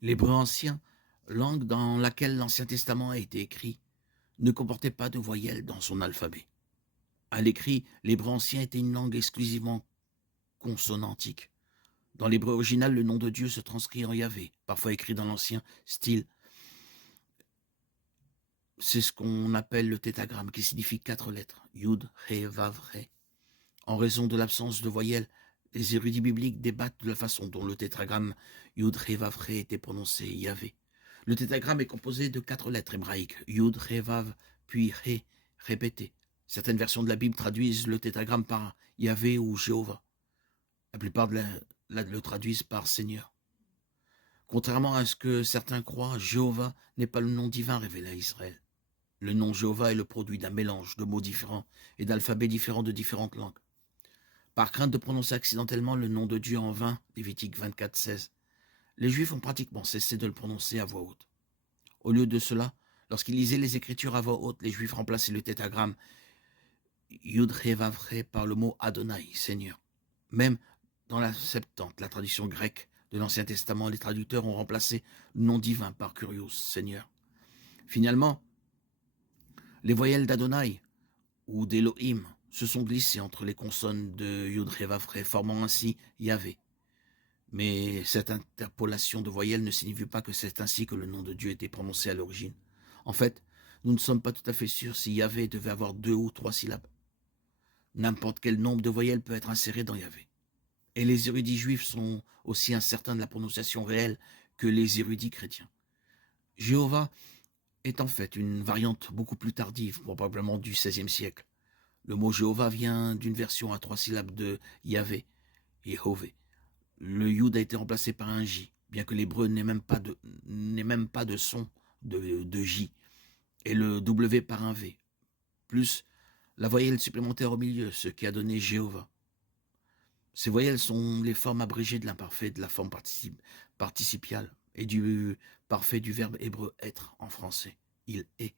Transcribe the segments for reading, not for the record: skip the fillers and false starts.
L'hébreu ancien, langue dans laquelle l'Ancien Testament a été écrit, ne comportait pas de voyelles dans son alphabet. À l'écrit, l'hébreu ancien était une langue exclusivement consonantique. Dans l'hébreu original, le nom de Dieu se transcrit en Yahvé, parfois écrit dans l'ancien style. C'est ce qu'on appelle le tétragramme, qui signifie 4 lettres, Yud, He, Vav, He. En raison de l'absence de voyelles, les érudits bibliques débattent de la façon dont le tétragramme Yud, He, Vav, He était prononcé, Yahvé. Le tétragramme est composé de 4 lettres hébraïques, Yud, He, Vav, puis He, répétées. Certaines versions de la Bible traduisent le tétragramme par Yahvé ou Jéhovah. La plupart le traduisent par Seigneur. Contrairement à ce que certains croient, Jéhovah n'est pas le nom divin révélé à Israël. Le nom Jéhovah est le produit d'un mélange de mots différents et d'alphabets différents de différentes langues. Par crainte de prononcer accidentellement le nom de Dieu en vain, Lévitique 24, 16, les Juifs ont pratiquement cessé de le prononcer à voix haute. Au lieu de cela, lorsqu'ils lisaient les Écritures à voix haute, les Juifs remplaçaient le tétragramme Yud He Vav He par le mot Adonai, Seigneur. Même dans la Septante, la tradition grecque de l'Ancien Testament, les traducteurs ont remplacé le nom divin par Kyrios, Seigneur. Finalement, les voyelles d'Adonai ou d'Elohim se sont glissées entre les consonnes de Yud He Vav He, formant ainsi Yahvé. Mais cette interpolation de voyelles ne signifie pas que c'est ainsi que le nom de Dieu était prononcé à l'origine. En fait, nous ne sommes pas tout à fait sûrs si Yahvé devait avoir 2 ou 3 syllabes. N'importe quel nombre de voyelles peut être inséré dans Yahvé. Et les érudits juifs sont aussi incertains de la prononciation réelle que les érudits chrétiens. Jéhovah est en fait une variante beaucoup plus tardive, probablement du XVIe siècle. Le mot Jéhovah vient d'une version à 3 syllabes de Yahvé, Yehovah. Le Yud a été remplacé par un J, bien que l'hébreu n'ait même pas de son de J, et le W par un V, plus la voyelle supplémentaire au milieu, ce qui a donné Jéhovah. Ces voyelles sont les formes abrégées de l'imparfait, de la forme participiale et du parfait du verbe hébreu être en français. Il est.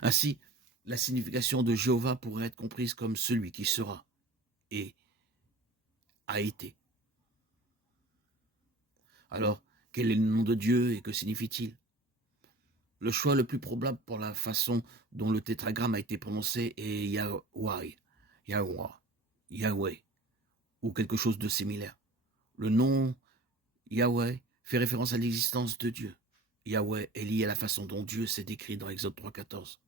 Ainsi, la signification de Jéhovah pourrait être comprise comme celui qui sera et a été. Alors, quel est le nom de Dieu et que signifie-t-il? Le choix le plus probable pour la façon dont le tétragramme a été prononcé est Yahweh, Yahweh, ou quelque chose de similaire. Le nom Yahweh fait référence à l'existence de Dieu. Yahweh est lié à la façon dont Dieu s'est décrit dans Exode 3,14.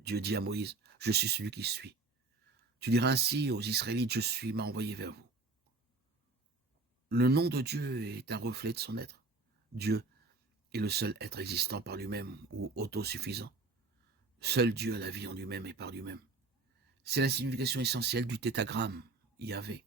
Dieu dit à Moïse, « Je suis celui qui suis. » Tu diras ainsi aux Israélites, « Je suis, m'a envoyé vers vous. » Le nom de Dieu est un reflet de son être. Dieu est le seul être existant par lui-même ou autosuffisant. Seul Dieu a la vie en lui-même et par lui-même. C'est la signification essentielle du tétragramme, Yahvé.